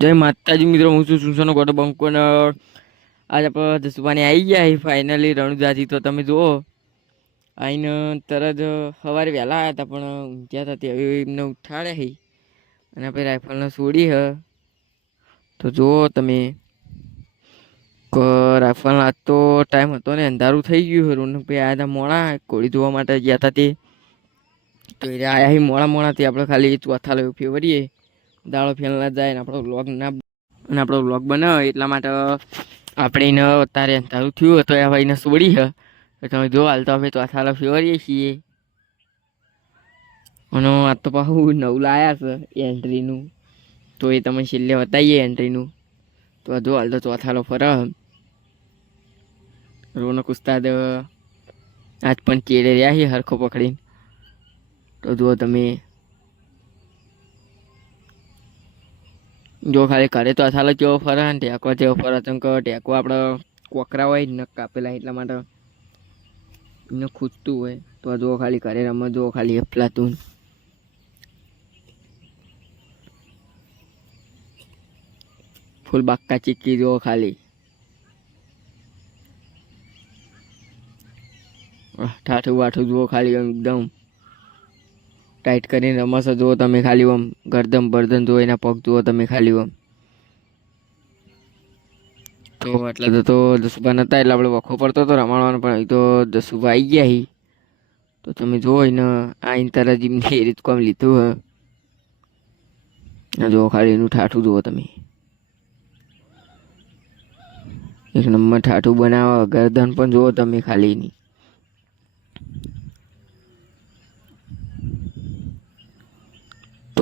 જય માતાજી મિત્રો, હું છું સુસનો ગોટો બંકો આજે આપણે જસુભાની આવી ગયા ફાઇનલી રણુજાજી. તો તમે જુઓ આવીને તરત સવારે વહેલા આવ્યા હતા, પણ ઊંઘ્યા હતા હવે એમને ઉઠાડ્યા હી. અને આપણે રાઇફલને છોડી હ. તો જુઓ તમે રાઇફલ આજ તો ટાઈમ હતો ને, અંધારું થઈ ગયું હતું પછી આવ્યા હતા મોડા, કોળી ધોવા માટે ગયા હતા તે. તો એ આવ્યા મોડા મોડાથી આપણે ખાલી ચોથા લેવું ફેવરીએ. દાડો ફેલના જાય ને આપણો વ્લોગ ના અને આપણો વ્લોગ બનાવે એટલા માટે આપણે એને અત્યારે અંધારું થયું હતું એ ભાઈને છોડી તો તમે જો હાલ તો અમે ચોથા ફેવરીએ છીએ. અને આ તો પાછું નવું લાયા છે એન્ટ્રીનું તો એ તમે છેલ્લે બતાવીએ એન્ટ્રીનું તો જો હાલ તો ચોથાલો ફરહ રોનક ઉસ્તાદ, આજ પણ ચેડે રહ્યા છે હરખો પકડીને. તો જુઓ તમે જો ખાલી કરે તો અસાલો કેવો ફરે ને ટેકો જેવો ફરે કે ટેકો આપણે કોકરા હોય ન કાપેલા એટલા માટે એને ખૂંચતું હોય. તો જો ખાલી કરે રમત જો ખાલી અફલાતું ફૂલ બાક્કા ચીકી જો ખાલી. ઠાઠું વાઠું જુઓ ખાલી એકદમ. ટાઈટ કરીને રમશો, જુઓ તમે ખાલી આમ ગરદમ બરદન જુઓ, એના પગ જુઓ તમે ખાલી આમ તો એટલે તો તો નતા, એટલે આપણે વખો પડતો હતો રમાડવાનો, પણ એ તો જસુભા આવી ગયા હી. તો તમે જુઓ એને, આ તરત જીમને એ રીત કોમ લીધું હ. જુઓ ખાલી એનું ઠાઠું જુઓ તમે. એક નંબર ઠાઠું બનાવો, ગરદન પણ જુઓ તમે ખાલી એની.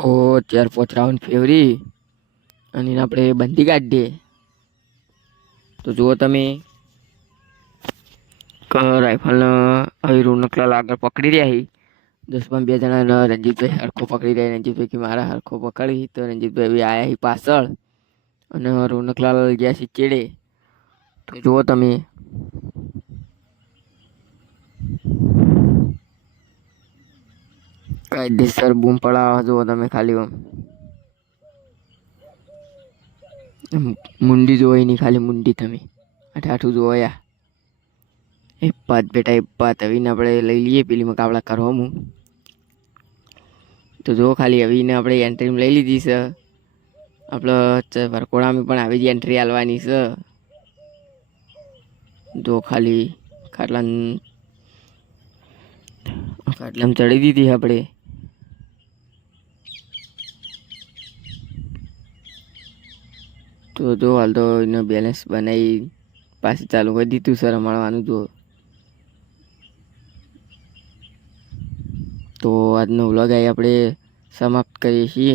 તો ચાર, પાંચ રાઉન્ડ ફેવરી. અને એને આપણે બંધી કાઢીએ તો જુઓ તમે રાઇફલને હવે રોનકલાલ આગળ પકડી રહ્યા દસમાં બે જણા રણજીતભાઈ હરખો પકડી રહ્યા રંજીતભાઈ કે મારા હરખો પકડી તો રણજીતભાઈ બી આવ્યા પાછળ. અને રોનકલાલ ગયા છે ચેડે. તો જુઓ તમે કાયદેસર બૂમ પડાવવા જુઓ તમે ખાલી આમ. મુંડી જોવો એની ખાલી મુંડી તમે. અઠાઠું જોયા એ પાત બેટા એ પાત હવીને આપણે લઈ લઈએ, પેલી મુકાબલા કરવા હું તો જો ખાલી હવીને આપણે એન્ટ્રી લઈ લીધી છે. આપણે વરકોડામાં પણ આવી જ એન્ટ્રી આલવાની છે. જો ખાલી, ખાટલા ખાટલામાં ચડી દીધી આપણે. તો જો હાલ તો એનો બેલેન્સ બનાવી પાછી ચાલુ કરી દીધું સર મળવાનું જો. તો આજનો વ્લોગ અહીં આપણે સમાપ્ત કરીએ છીએ.